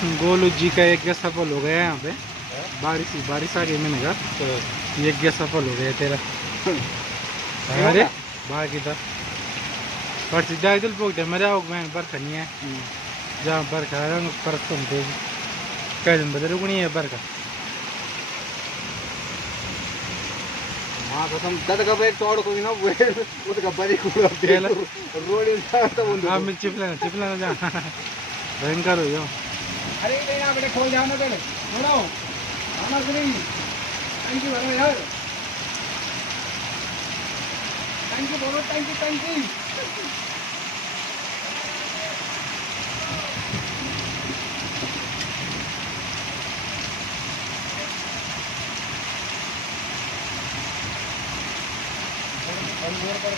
गोलू जी का यज्ञ सफल हो गया यहाँ पे। बारिश आ गई मैंने कहा यज्ञ सफल हो गया तेरा। अरे बाहर की तरफ पर्ची जायदुल पोगते मेरे आओ मैं बरखा नहीं है जहाँ बरखा रंग परत तुम थे कह दिन बदल रुकनी है बरखा। हाँ कसम दादा का एक तोड़ को ना वो तो गब्बरी को रोड तो बंद हाँ मिल चिपला जा भयंकर हो जाओ। अरे यहाँ बेटे खोल जाओ ना पहले छोड़ो आना सुनी थैंक यू बोलो यार थैंक यू बोलो थैंक यू और मोर पर